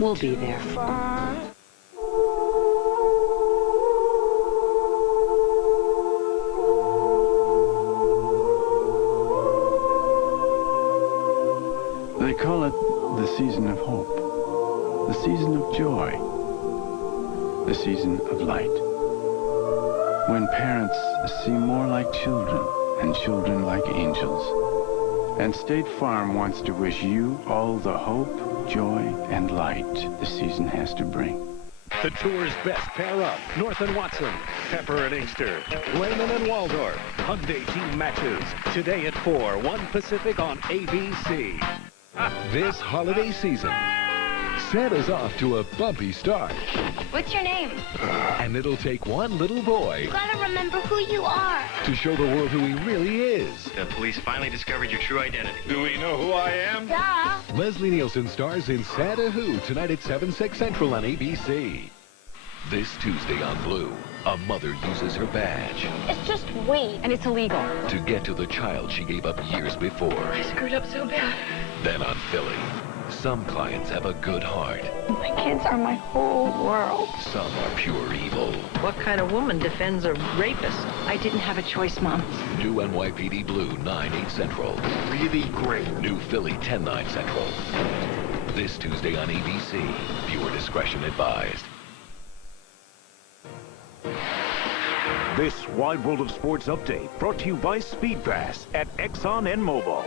We'll be there. They call it the season of hope, the season of joy, the season of light. When parents seem more like children and children like angels. And State Farm wants to wish you all the hope, joy, and light the season has to bring. The Tour's best pair up. North and Watson, Pepper and Inkster, Lehman and Waldorf. Hyundai team matches. Today at 4, 1 Pacific on ABC. This holiday season, Santa's off to a bumpy start. What's your name? And it'll take one little boy You gotta remember who you are. to show the world who he really is. The police finally discovered your true identity. Do we know who I am? Duh. Leslie Nielsen stars in Santa Who tonight at 7, 6 Central on ABC. This Tuesday on Blue, a mother uses her badge It's just weed. And it's illegal. to get to the child she gave up years before. I screwed up so bad. Then on Philly, some clients have a good heart. My kids are my whole world. Some are pure evil. What kind of woman defends a rapist? I didn't have a choice, Mom. New NYPD Blue, 9, 8 Central. Really great. New Philly, 10, 9 Central. This Tuesday on ABC. Viewer discretion advised. This Wide World of Sports update brought to you by Speed Pass at Exxon and Mobil.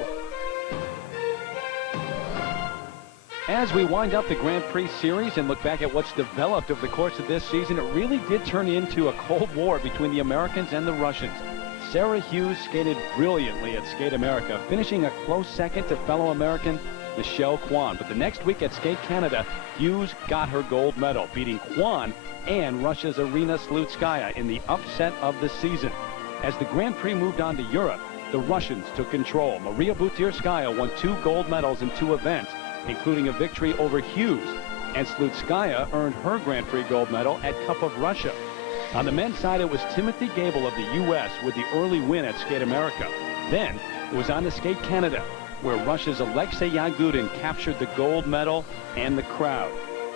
As we wind up the Grand Prix Series and look back at what's developed over the course of this season, it really did turn into a Cold War between the Americans and the Russians. Sarah Hughes skated brilliantly at Skate America, finishing a close second to fellow American Michelle Kwan. But the next week at Skate Canada, Hughes got her gold medal, beating Kwan and Russia's Arina Slutskaya in the upset of the season. As the Grand Prix moved on to Europe, the Russians took control. Maria Butirskaya won 2 gold medals in 2 events, including a victory over Hughes, and Slutskaya earned her Grand Prix gold medal at Cup of Russia. On the men's side, it was Timothy Gable of the U.S. with the early win at Skate America. Then it was on to Skate Canada, where Russia's Alexei Yagudin captured the gold medal and the crowd.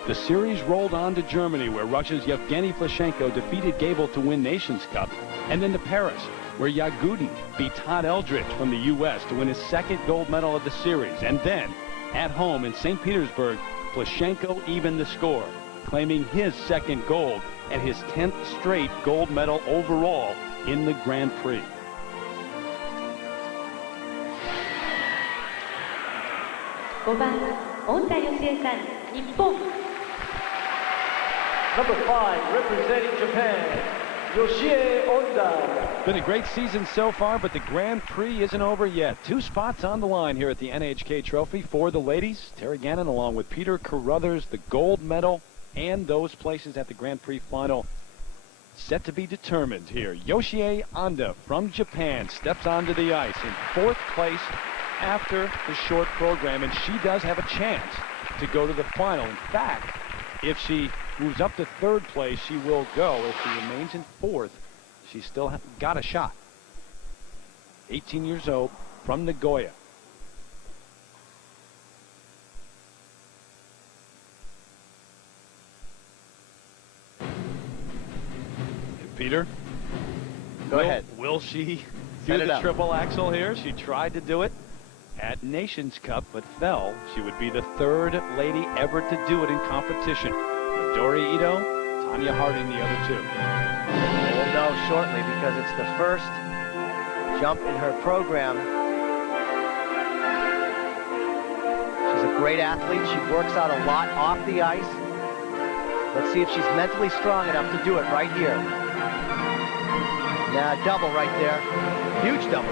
The series rolled on to Germany, where Russia's Yevgeny Plashenko defeated Gable to win Nations Cup, and then to Paris, where Yagudin beat Todd Eldridge from the U.S. to win his 2nd gold medal of the series. And then, at home in St. Petersburg, Plashenko evened the score, claiming his 2nd gold and his 10th straight gold medal overall in the Grand Prix. Number 5, representing Japan, Yoshie Onda. Been a great season so far, but the Grand Prix isn't over yet. 2 spots on the line here at the NHK Trophy for the ladies. Terry Gannon along with Peter Carruthers, the gold medal, and those places at the Grand Prix final set to be determined here. Yoshie Onda from Japan steps onto the ice in 4th place after the short program, and she does have a chance to go to the final. In fact, if she moves up to 3rd place, she will go. If she remains in 4th, she still got a shot. 18 years old, from Nagoya. And Peter? Go ahead. Will she Set do it the up. triple axel here? She tried to do it at Nations Cup, but fell. She would be the 3rd lady ever to do it in competition. Midori Ito, Tanya Harding, the other 2. We'll know shortly because it's the first jump in her program. She's a great athlete. She works out a lot off the ice. Let's see if she's mentally strong enough to do it right here. Now, double right there. Huge double.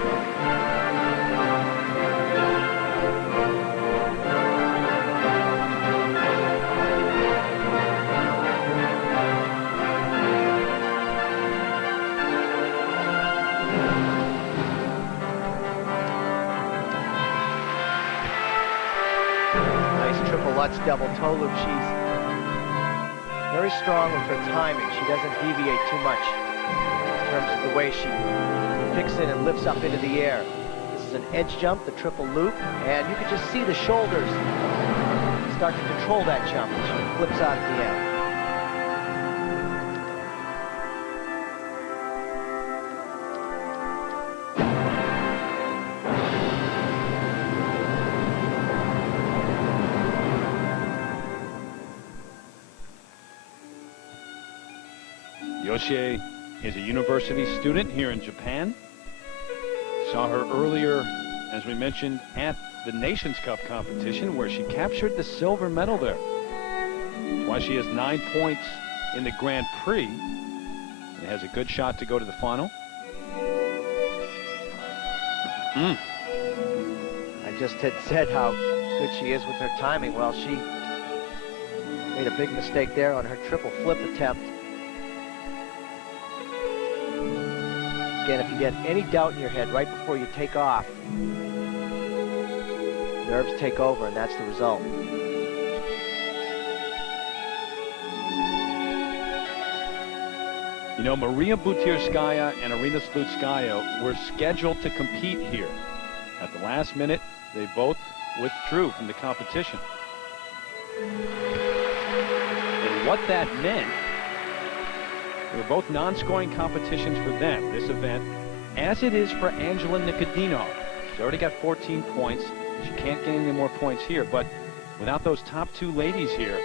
Triple Lutz double toe loop. She's very strong with her timing. She doesn't deviate too much in terms of the way she picks it and lifts up into the air. This is an edge jump, the triple loop, and you can just see the shoulders start to control that jump, and she flips out at the end. Yoshie is a university student here in Japan. Saw her earlier, as we mentioned, at the Nations Cup competition where she captured the silver medal there. That's why she has 9 points in the Grand Prix and has a good shot to go to the final. I just had said how good she is with her timing. Well, she made a big mistake there on her triple flip attempt. Again, if you get any doubt in your head right before you take off, nerves take over, and that's the result. You know, Maria Butyrskaya and Arina Slutskaya were scheduled to compete here. At the last minute, they both withdrew from the competition. And what that meant, they were both non-scoring competitions for them, this event, as it is for Angela Nikodinov. She's already got 14 points. She can't gain any more points here, but without those top two ladies here,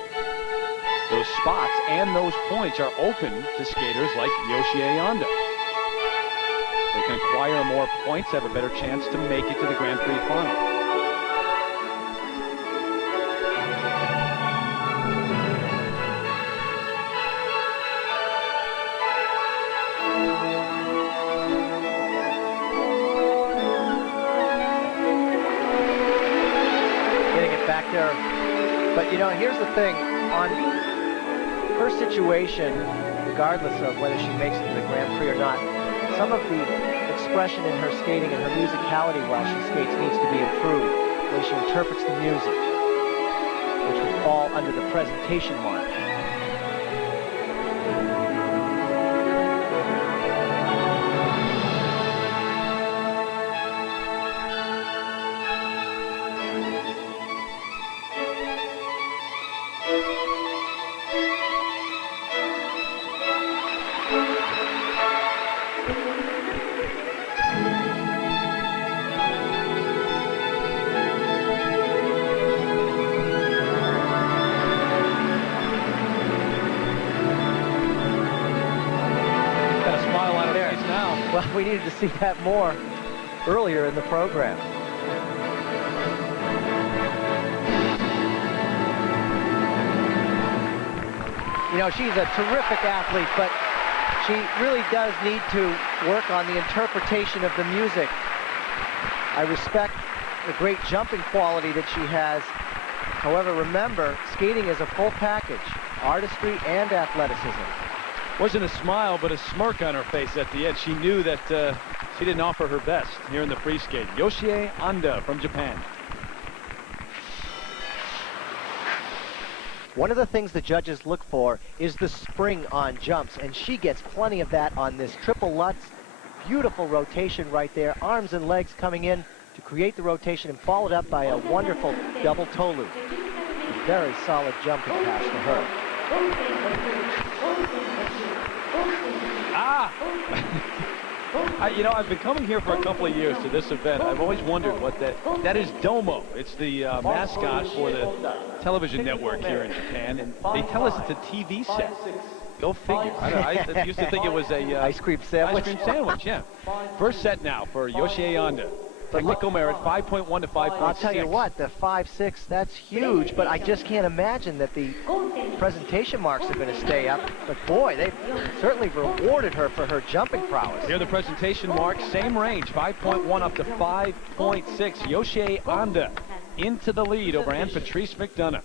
those spots and those points are open to skaters like Yoshie Anda. They can acquire more points, have a better chance to make it to the Grand Prix final. There, but you know, here's the thing, on her situation, regardless of whether she makes it to the Grand Prix or not, some of the expression in her skating and her musicality while she skates needs to be improved. The way she interprets the music, which would fall under the presentation mark. Well, we needed to see that more earlier in the program. You know, she's a terrific athlete, but she really does need to work on the interpretation of the music. I respect the great jumping quality that she has. However, remember, skating is a full package, artistry and athleticism. Wasn't a smile, but a smirk on her face at the end. She knew that she didn't offer her best here in the free skate. Yoshie Anda from Japan. One of the things the judges look for is the spring on jumps, and she gets plenty of that on this triple Lutz. Beautiful rotation right there, arms and legs coming in to create the rotation, and followed up by a wonderful double toe loop. A very solid jumping pass for her. You know, I've been coming here for a couple of years to this event. I've always wondered what that is. Domo. It's the mascot for the television network here in Japan, and they tell us it's a TV set. Go figure. I used to think it was a ice cream sandwich. Ice cream sandwich, yeah. First set now for Yoshie Anda. Technical merit 5.1 to 5.6. I'll tell you what, the 5.6, that's huge, but I just can't imagine that the presentation marks are going to stay up. But boy, they've certainly rewarded her for her jumping prowess. Here are the presentation marks, same range, 5.1 up to 5.6. Yoshie Anda into the lead over Anne-Patrice McDonough.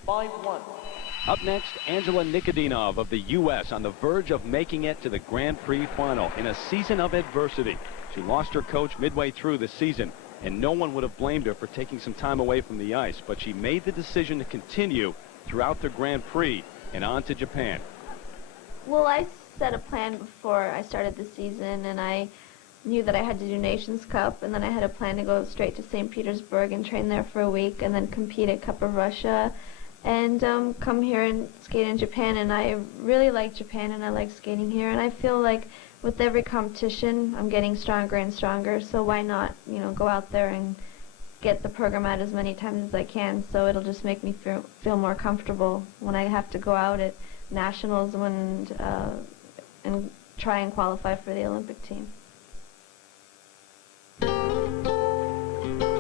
Up next, Angela Nikodinov of the U.S. on the verge of making it to the Grand Prix final in a season of adversity. She lost her coach midway through the season, and no one would have blamed her for taking some time away from the ice, but she made the decision to continue throughout the Grand Prix and on to Japan. Well, I set a plan before I started the season, and I knew that I had to do Nations Cup, and then I had a plan to go straight to St. Petersburg and train there for a week and then compete at Cup of Russia. and come here and skate in Japan. And I really like Japan, and I like skating here. And I feel like with every competition, I'm getting stronger and stronger. So why not, go out there and get the program out as many times as I can? So it'll just make me feel more comfortable when I have to go out at nationals and try and qualify for the Olympic team.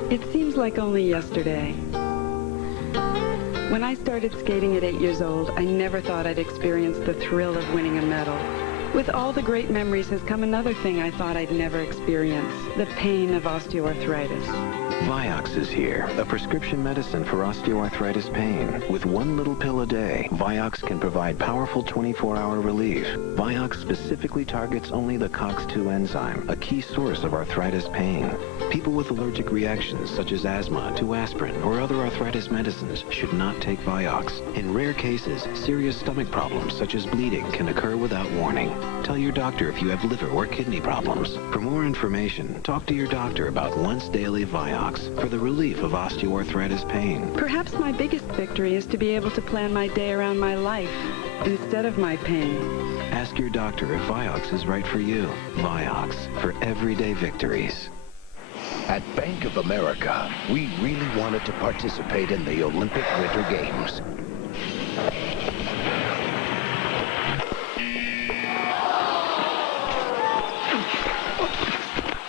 It seems like only yesterday. When I started skating at 8 years old, I never thought I'd experience the thrill of winning a medal. With all the great memories has come another thing I thought I'd never experience, the pain of osteoarthritis. Vioxx is here, a prescription medicine for osteoarthritis pain. With one little pill a day, Vioxx can provide powerful 24-hour relief. Vioxx specifically targets only the COX-2 enzyme, a key source of arthritis pain. People with allergic reactions such as asthma to aspirin or other arthritis medicines should not take Vioxx. In rare cases, serious stomach problems such as bleeding can occur without warning. Tell your doctor if you have liver or kidney problems. For more information, talk to your doctor about once daily Vioxx for the relief of osteoarthritis pain. Perhaps my biggest victory is to be able to plan my day around my life instead of my pain. Ask your doctor if Vioxx is right for you. Vioxx for everyday victories. At Bank of America, we really wanted to participate in the Olympic Winter Games.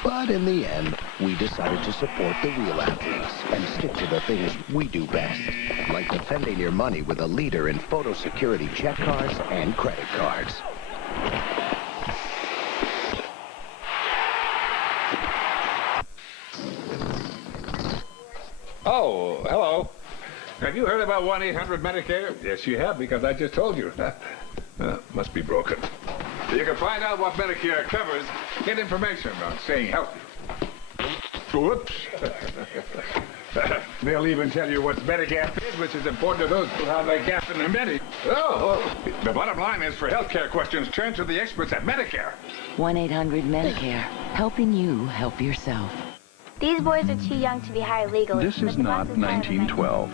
But in the end, we decided to support the real athletes and stick to the things we do best, like defending your money with a leader in photo security check cards and credit cards. Oh, hello. Have you heard about 1-800-MEDICARE? Yes, you have, because I just told you. Must be broken. You can find out what Medicare covers, get information on staying healthy. Whoops. They'll even tell you what's Medigap is, which is important to those who have a gap in their Medi. Oh, the bottom line is for healthcare questions, turn to the experts at Medicare. 1-800-MEDICARE, helping you help yourself. These boys are too young to be hired legally. This is not 1912.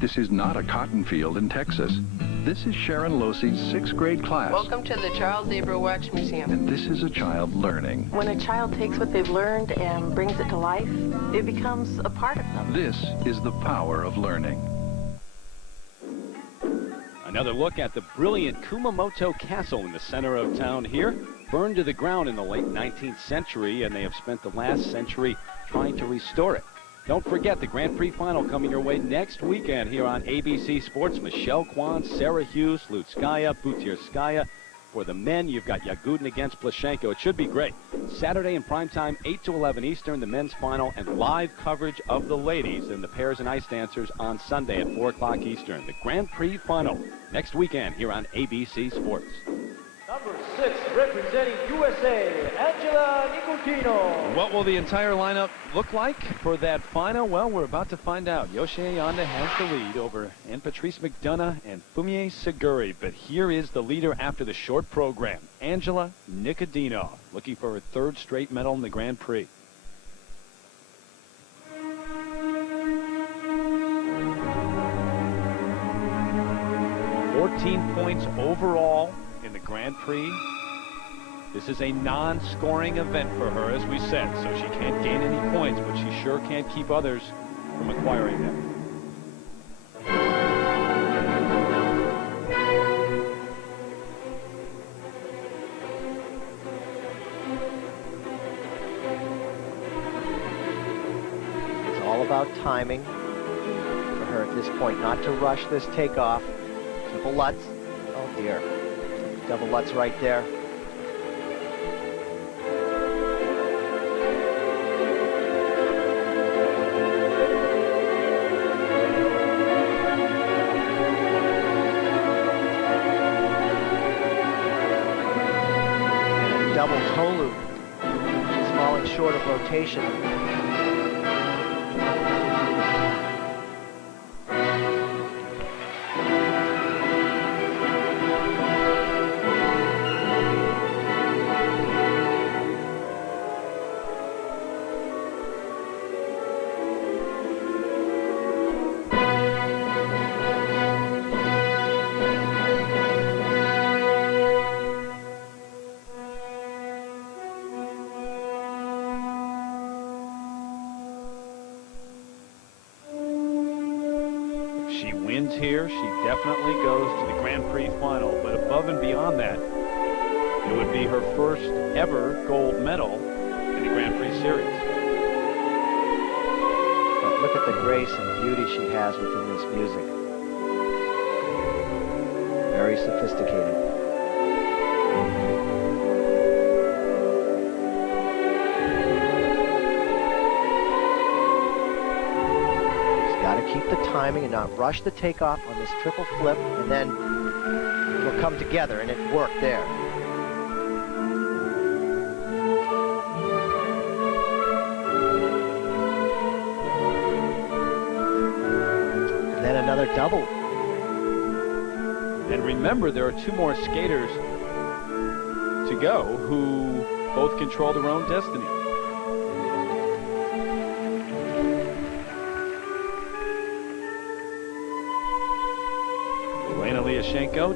This is not a cotton field in Texas. This is Sharon Losey's 6th grade class. Welcome to the Charles Zebra Wax Museum. And this is a child learning. When a child takes what they've learned and brings it to life, it becomes a part of them. This is the power of learning. Another look at the brilliant Kumamoto Castle in the center of town here. Burned to the ground in the late 19th century, and they have spent the last century trying to restore it. Don't forget the Grand Prix final coming your way next weekend here on ABC Sports. Michelle Kwan, Sarah Hughes, Lutskaya, Butirskaya. For the men, you've got Yagudin against Plashenko. It should be great. Saturday in primetime, 8 to 11 Eastern, the men's final, and live coverage of the ladies and the pairs and ice dancers on Sunday at 4 o'clock Eastern. The Grand Prix final next weekend here on ABC Sports. Number 6, representing USA, Angela Nicotino. What will the entire lineup look like for that final? Well, we're about to find out. Yoshie Ayanda has the lead over Anne-Patrice McDonough and Fumie Seguri. But here is the leader after the short program, Angela Nicotino, looking for her 3rd straight medal in the Grand Prix. $14 points overall in the Grand Prix. This is a non-scoring event for her, as we said, so she can't gain any points, but she sure can't keep others from acquiring them. It's all about timing for her at this point, not to rush this takeoff. Triple Lutz. Oh dear. Double Lutz right there. And double toe loop. She's falling short of rotation. she wins here, she definitely goes to the Grand Prix final. But above and beyond that, it would be her first ever gold medal in the Grand Prix series. But look at the grace and beauty she has within this music. Very sophisticated. Keep the timing and not rush the takeoff on this triple flip, and then it'll come together, and it worked there. And then another double. And remember, there are two more skaters to go who both control their own destiny.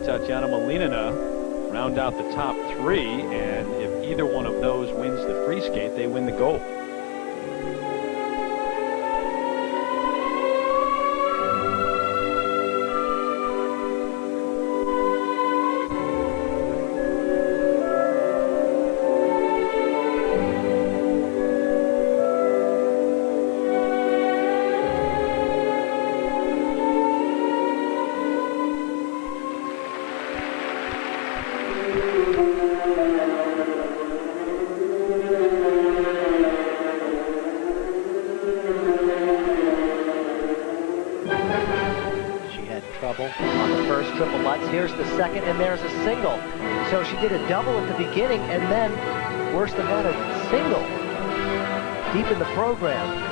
Tatiana Malinina round out the top three, and if either one of those wins the free skate, they win the gold. On the first triple Lutz. Here's the second, and there's a single. So she did a double at the beginning, and then, worse than that, a single deep in the program.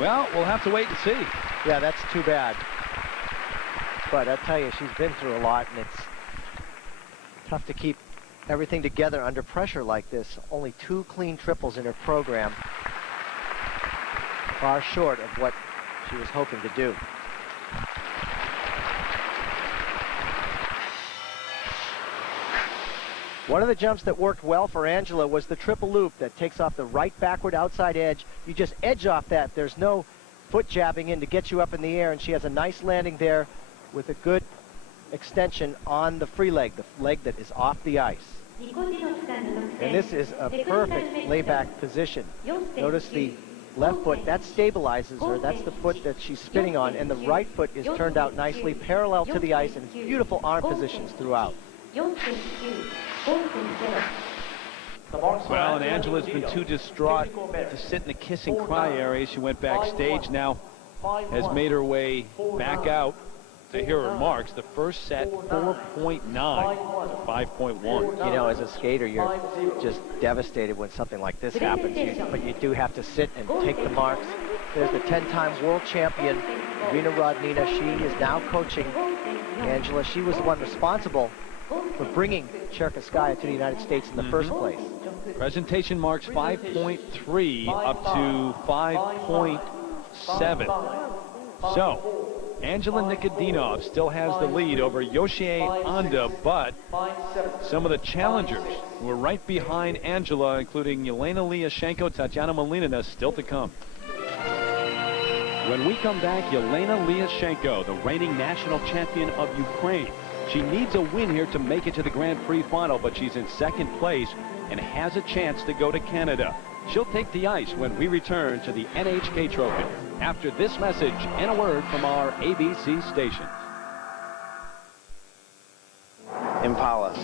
Well, we'll have to wait and see. Yeah, that's too bad. But I tell you, she's been through a lot, and it's tough to keep everything together under pressure like this. Only 2 clean triples in her program. Far short of what she was hoping to do. One of the jumps that worked well for Angela was the triple loop that takes off the right backward outside edge. You just edge off that. There's no foot jabbing in to get you up in the air, and she has a nice landing there with a good extension on the free leg, the leg that is off the ice. And this is a perfect layback position. Notice the left foot, that stabilizes her. That's the foot that she's spinning on, and the right foot is turned out nicely parallel to the ice, and beautiful arm positions throughout. Well, and Angela's been too distraught to sit in the kiss and cry area. She went backstage, now has made her way back out to hear her marks. The first set, 4.9 to 5.1. You know, as a skater, you're just devastated when something like this happens. But you do have to sit and take the marks. There's the 10-time world champion, Irina Rodnina. She is now coaching Angela. She was the one responsible for bringing Cherkaskaya to the United States in the first place. Presentation marks 5.3 up to 5.7. So, Angela Nikodinov still has the lead over Yoshie Anda, but some of the challengers who are right behind Angela, including Yelena Lyashenko, Tatiana Malinina, still to come. When we come back, Yelena Lyashenko, the reigning national champion of Ukraine. She needs a win here to make it to the Grand Prix final, but she's in second place and has a chance to go to Canada. She'll take the ice when we return to the NHK Trophy after this message and a word from our ABC stations. Impala.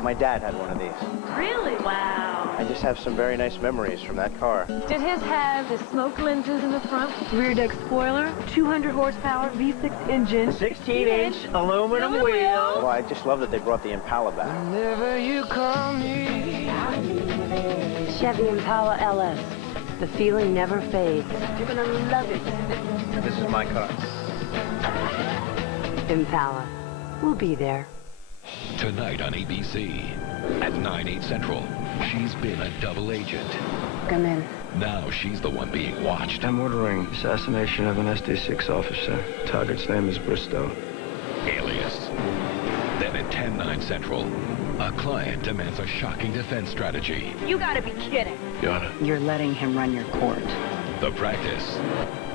My dad had one of these. Really? Wow. I just have some very nice memories from that car. Did his have the smoke lenses in the front, rear deck spoiler, 200 horsepower V6 engine, 16-inch aluminum wheel. Well, I just love that they brought the Impala back. Whenever you call me. Chevy Impala LS. The feeling never fades. You're gonna love it. This is my car. Impala. We'll be there. Tonight on ABC at 9/8 Central. She's been a double agent. Come in. Now she's the one being watched. I'm ordering assassination of an SD6 officer. Target's name is Bristow. Alias. Then at 10/9 Central, a client demands a shocking defense strategy. You gotta be kidding. You're letting him run your court. The Practice.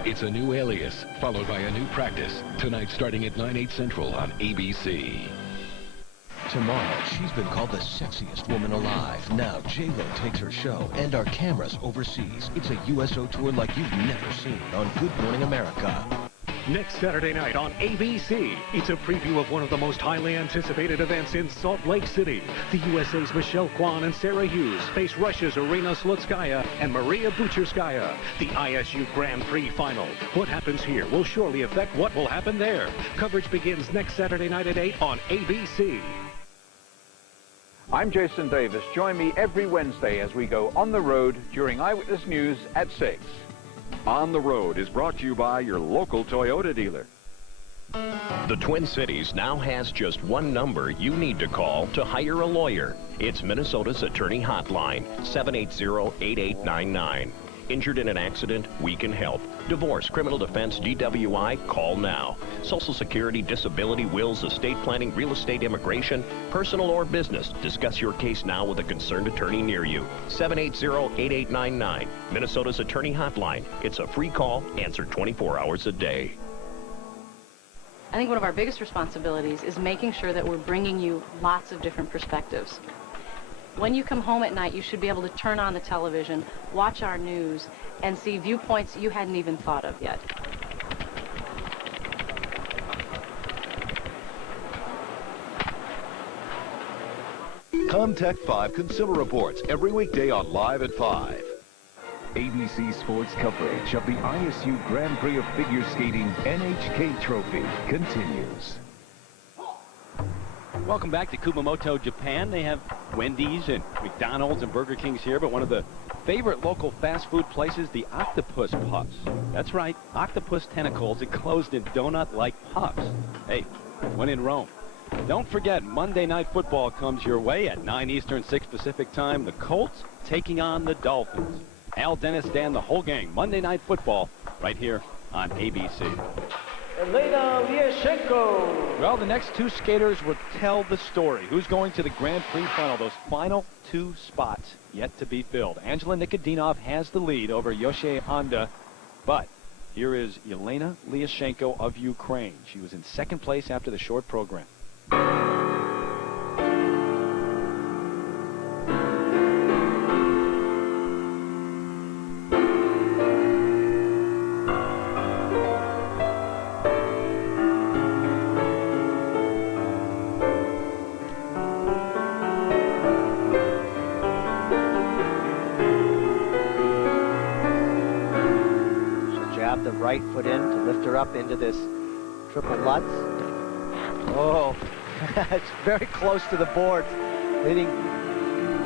It's a new alias, followed by a new practice. Tonight starting at 9/8 Central on ABC. Tomorrow, she's been called the sexiest woman alive. Now, J-Lo takes her show and our cameras overseas. It's a USO tour like you've never seen on Good Morning America. Next Saturday night on ABC, it's a preview of one of the most highly anticipated events in Salt Lake City. The USA's Michelle Kwan and Sarah Hughes face Russia's Irina Slutskaya and Maria Bucherskaya. The ISU Grand Prix final. What happens here will surely affect what will happen there. Coverage begins next Saturday night at 8 on ABC. I'm Jason Davis. Join me every Wednesday as we go on the road during Eyewitness News at 6. On the Road is brought to you by your local Toyota dealer. The Twin Cities now has just one number you need to call to hire a lawyer. It's Minnesota's Attorney Hotline, 780-8899. Injured in an accident? We can help. Divorce, criminal defense, DWI? Call now. Social Security, disability, wills, estate planning, real estate, immigration, personal or business. Discuss your case now with a concerned attorney near you. 780-8899. Minnesota's Attorney Hotline. It's a free call, answered 24 hours a day. I think one of our biggest responsibilities is making sure that we're bringing you lots of different perspectives. When you come home at night, you should be able to turn on the television, watch our news, and see viewpoints you hadn't even thought of yet. Contact 5 Consumer Reports every weekday on Live at 5. ABC Sports coverage of the ISU Grand Prix of Figure Skating NHK Trophy continues. Welcome back to Kumamoto, Japan. They have Wendy's and McDonald's and Burger King's here, but one of the favorite local fast food places, the Octopus Puffs. That's right, octopus tentacles enclosed in donut-like puffs. Hey, when in Rome. Don't forget, Monday Night Football comes your way at 9 Eastern, 6 Pacific time. The Colts taking on the Dolphins. Al Dennis, Dan, the whole gang. Monday Night Football right here on ABC. Elena Liashenko. Well, the next two skaters will tell the story. Who's going to the Grand Prix final? Those final two spots yet to be filled. Angela Nikodinov has the lead over Yoshie Honda, but here is Elena Liashenko of Ukraine. She was in second place after the short program. The right foot in to lift her up into this triple Lutz. Oh, it's very close to the boards, hitting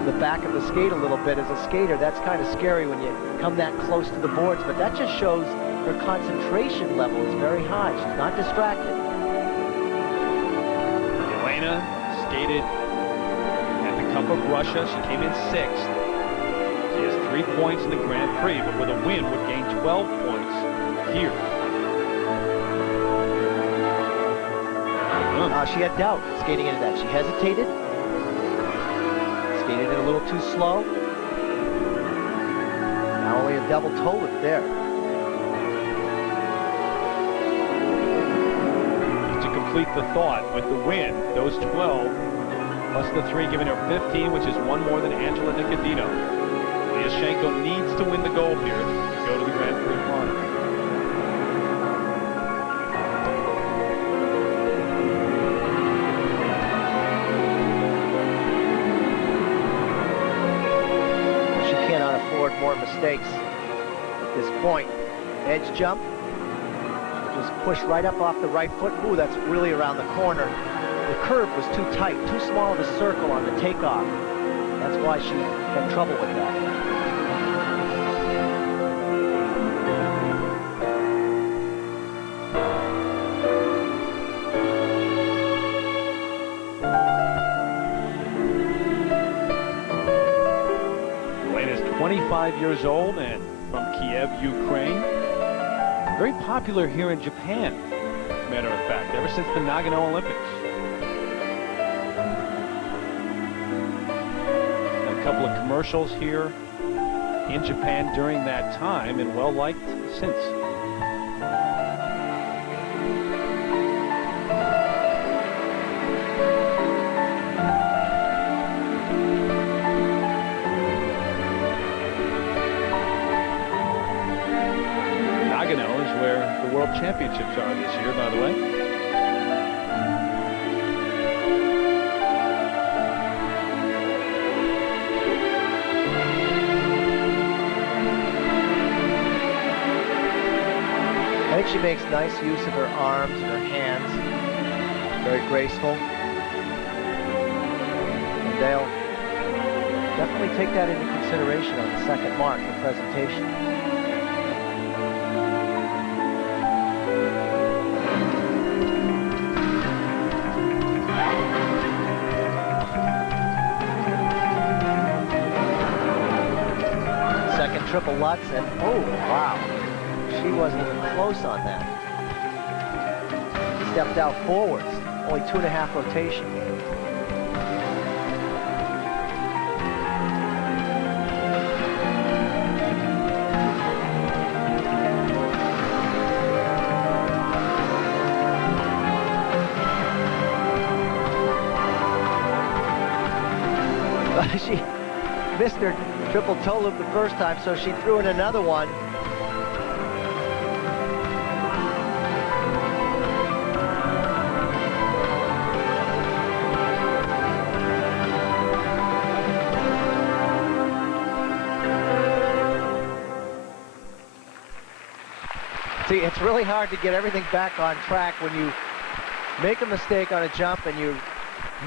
the back of the skate a little bit. As a skater, that's kind of scary when you come that close to the boards, but that just shows her concentration level is very high. She's not distracted. Elena skated at the Cup of Russia. She came in sixth. She has 3 points in the Grand Prix, but with a win would gain 12 points here. She had doubt skating into that. She hesitated. Skated it a little too slow. Now only a double toe lift there. Just to complete the thought, with the win, those 12 plus the 3 giving her 15, which is one more than Angela Nikodinov. Liashenko needs to win the gold here to go to the Grand Prix final. More mistakes at this point. Edge jump. Just push right up off the right foot. Ooh, that's really around the corner. The curve was too tight, too small of a circle on the takeoff. That's why she had trouble with that. 25 years old and from Kiev, Ukraine. Very popular here in Japan, as a matter of fact, ever since the Nagano Olympics. A couple of commercials here in Japan during that time, and well liked since. Nagano is where the World Championships are this year, by the way. I think she makes nice use of her arms and her hands. Very graceful. And they'll definitely take that into consideration on the second mark for presentation. Second triple Lutz, and oh, wow. She wasn't even close on that. Stepped out forwards, only 2.5 rotation. She missed her triple toe loop the first time, so she threw in another one. See, it's really hard to get everything back on track when you make a mistake on a jump and you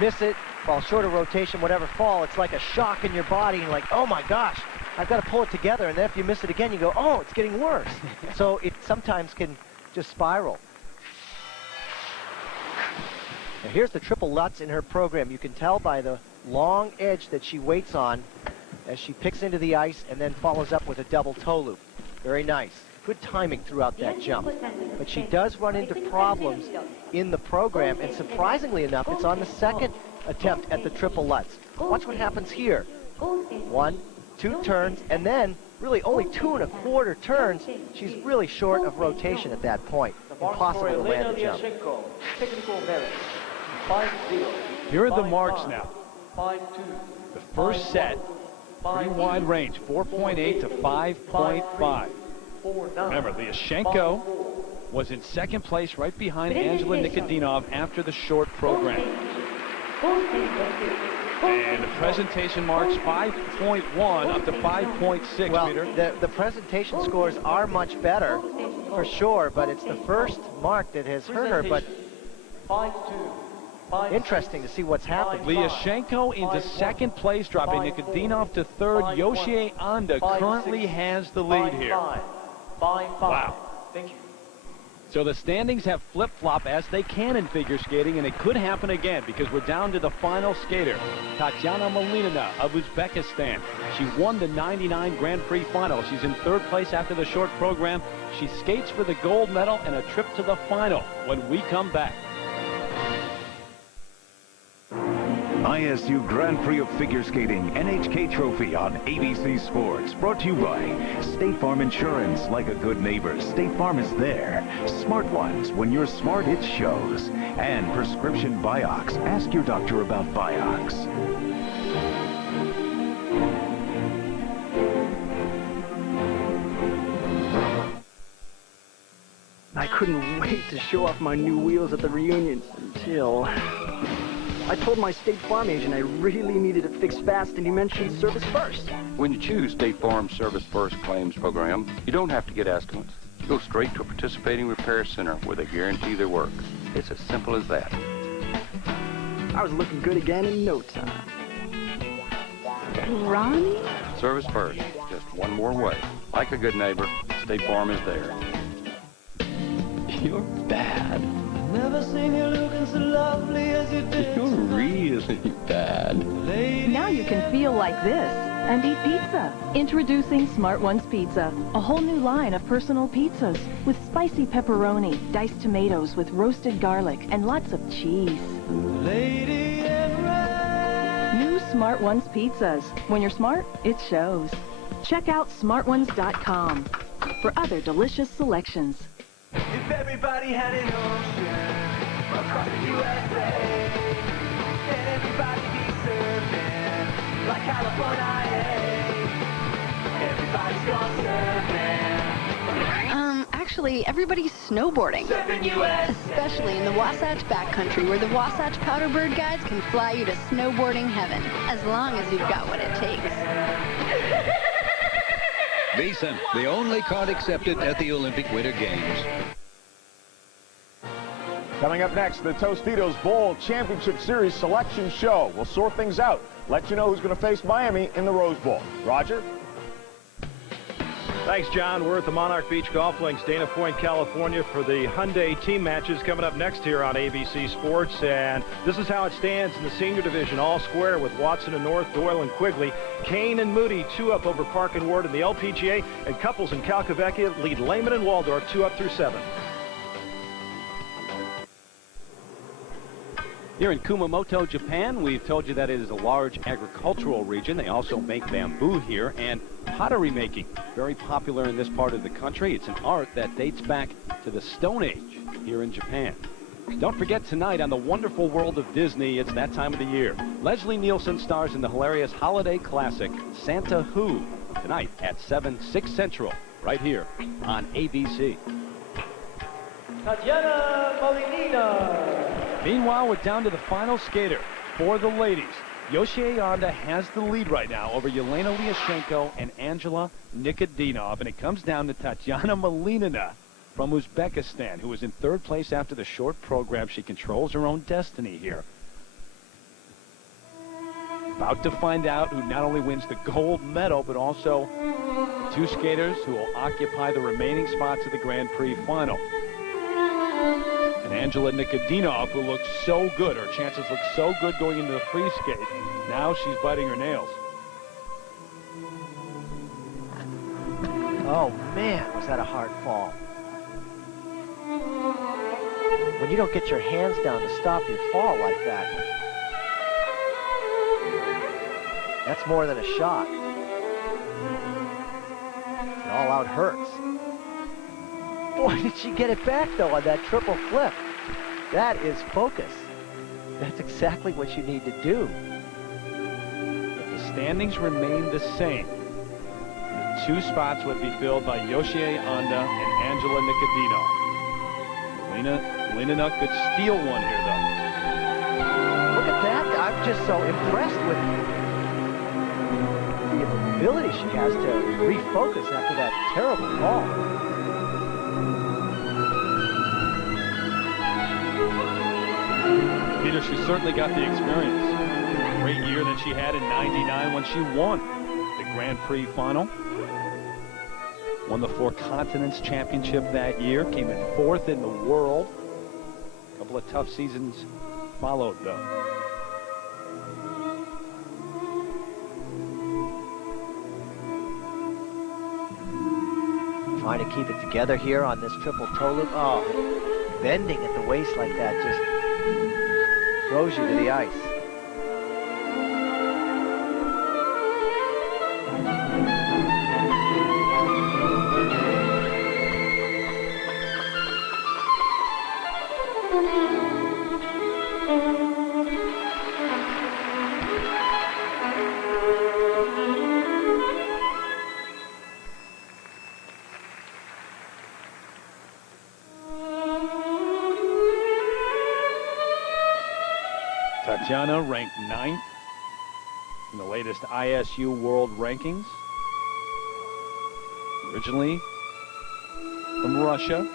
miss it, fall short of rotation, whatever fall. It's like a shock in your body, and like, oh my gosh, I've got to pull it together. And then if you miss it again, you go, oh, it's getting worse. So it sometimes can just spiral. Now here's the triple Lutz in her program. You can tell by the long edge that she waits on as she picks into the ice and then follows up with a double toe loop. Very nice. Good timing throughout that jump. But she does run into problems in the program, and surprisingly enough, it's on the second attempt at the triple Lutz. Watch what happens here. 1, 2 turns, and then really only 2.25 turns. She's really short of rotation at that point. Impossible to land the jump. Here are the marks now. The first set, pretty wide range, 4.8 to 5.5. Remember, Lyashenko was in second place right behind Angela Nikodinov after the short program. And the presentation marks 5.1 up to 5.6, well, Peter. The presentation scores are much better, for sure, but it's the first mark that has hurt her. But interesting to see what's happened. Lyashenko into second place, dropping Nikodinov to third. Yoshie Anda currently has the lead here. Wow. Thank you. So the standings have flip-flop as they can in figure skating, and it could happen again because we're down to the final skater, Tatiana Malinina of Uzbekistan. She won the '99 Grand Prix final. She's in third place after the short program. She skates for the gold medal and a trip to the final when we come back. ISU Grand Prix of Figure Skating NHK Trophy on ABC Sports. Brought to you by State Farm Insurance. Like a good neighbor, State Farm is there. Smart ones. When you're smart, it shows. And Prescription Vioxx. Ask your doctor about Vioxx. I couldn't wait to show off my new wheels at the reunion until I told my State Farm agent I really needed it fixed fast, and he mentioned Service First. When you choose State Farm's Service First claims program, you don't have to get estimates. You go straight to a participating repair center where they guarantee their work. It's as simple as that. I was looking good again in no time. Ronnie? Service First, just one more way. Like a good neighbor, State Farm is there. You're bad. Never seen you looking so lovely as you did. You're really bad. Now you can feel like this and eat pizza. Introducing Smart Ones Pizza, a whole new line of personal pizzas with spicy pepperoni, diced tomatoes with roasted garlic, and lots of cheese. Lady in red. New Smart Ones Pizzas. When you're smart, it shows. Check out smartones.com for other delicious selections. If everybody had an ocean across the USA, then everybody be surfing like California. Everybody's gone surfing. Actually, everybody's snowboarding. Surfing US. Especially in the Wasatch Backcountry, where the Wasatch Powderbird guides can fly you to snowboarding heaven, as long as you've got what it takes. Beeson, the only card accepted at the Olympic Winter Games. Coming up next, the Tostitos Bowl Championship Series selection show. We'll sort things out, let you know who's going to face Miami in the Rose Bowl. Roger? Thanks, John. We're at the Monarch Beach Golf Links, Dana Point, California, for the Hyundai team matches coming up next here on ABC Sports. And this is how it stands in the senior division, all square with Watson and North, Doyle and Quigley. Kane and Moody, 2 up over Park and Ward in the LPGA. And Couples and Calcavecchia lead Lehman and Waldorf 2 up through 7. Here in Kumamoto, Japan, we've told you that it is a large agricultural region. They also make bamboo here, and pottery making, very popular in this part of the country. It's an art that dates back to the Stone Age here in Japan. Don't forget tonight on the wonderful world of Disney, it's that time of the year. Leslie Nielsen stars in the hilarious holiday classic, Santa Who, tonight at 7, 6 Central, right here on ABC. Tatiana Malinina. Meanwhile, we're down to the final skater for the ladies. Yoshie Onda has the lead right now over Yelena Lyashenko and Angela Nikodinov, and it comes down to Tatiana Malinina from Uzbekistan, who is in 3rd place after the short program. She controls her own destiny here. About to find out who not only wins the gold medal, but also 2 skaters who will occupy the remaining spots of the Grand Prix final. And Angela Nikodinov, who looks so good, her chances look so good going into the free skate. Now she's biting her nails. Oh, man, was that a hard fall. When you don't get your hands down to stop your fall like that, that's more than a shot. It all out hurts. Boy, did she get it back, though, on that triple flip. That is focus. That's exactly what you need to do. If the standings remain the same, the 2 spots would be filled by Yoshie Onda and Angela Nikodinov. Lenina could steal one here, though. Look at that. I'm just so impressed with the ability she has to refocus after that terrible fall. Peter, she certainly got the experience. Great year that she had in '99 when she won the Grand Prix final. Won the 4 Continents Championship that year. Came in 4th in the world. A couple of tough seasons followed, though. Trying to keep it together here on this triple toe loop. Oh, bending at the waist like that just throws you to the ice. Tatiana ranked 9th in the latest ISU World Rankings. Originally from Russia.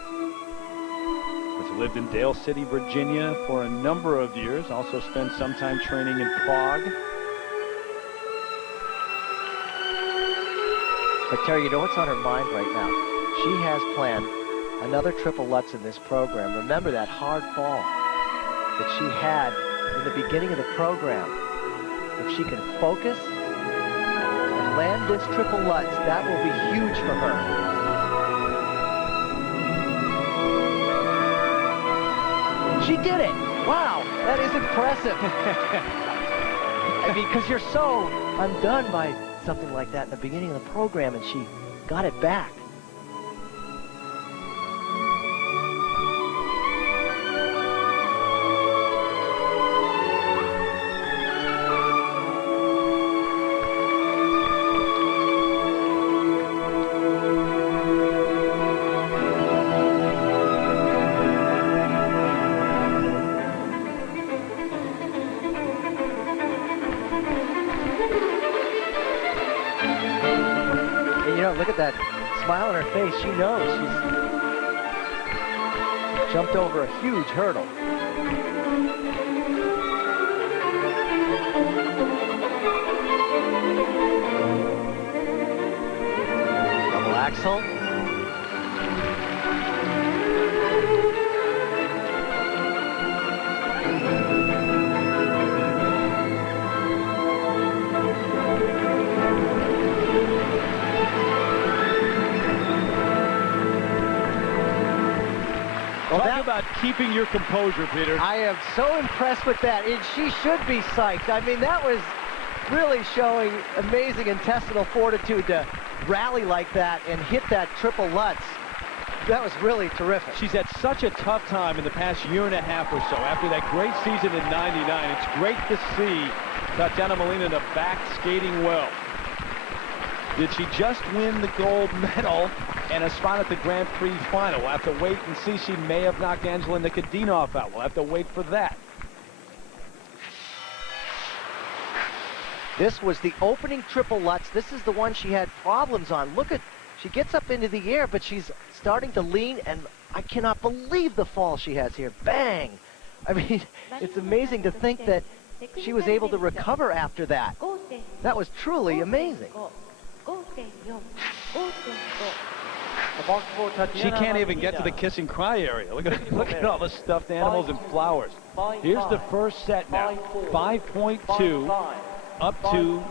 Has lived in Dale City, Virginia for a number of years. Also spent some time training in Prague. But Terry, you know what's on her mind right now? She has planned another triple Lutz in this program. Remember that hard fall that she had in the beginning of the program. If she can focus and land this triple Lutz, that will be huge for her. She did it! Wow, that is impressive. I mean, because you're so undone by something like that in the beginning of the program, and she got it back. Look at that smile on her face. She knows she's jumped over a huge hurdle. Double axel. Talk about keeping your composure, Peter. I am so impressed with that, and she should be psyched. I mean, that was really showing amazing intestinal fortitude to rally like that and hit that triple Lutz. That was really terrific. She's had such a tough time in the past year and a half or so. After that great season in '99, it's great to see Tatiana Molina back skating well. Did she just win the gold medal and a spot at the Grand Prix final? We'll have to wait and see. She may have knocked Angela Nikodinov out. We'll have to wait for that. This was the opening triple Lutz. This is the one she had problems on. Look at, she gets up into the air, but she's starting to lean, and I cannot believe the fall she has here. Bang! I mean, it's amazing to think that she was able to recover after that. That was truly amazing. She can't even get to the kiss and cry area. Look at all the stuffed animals and flowers. Here's the first set now. 5.2 up to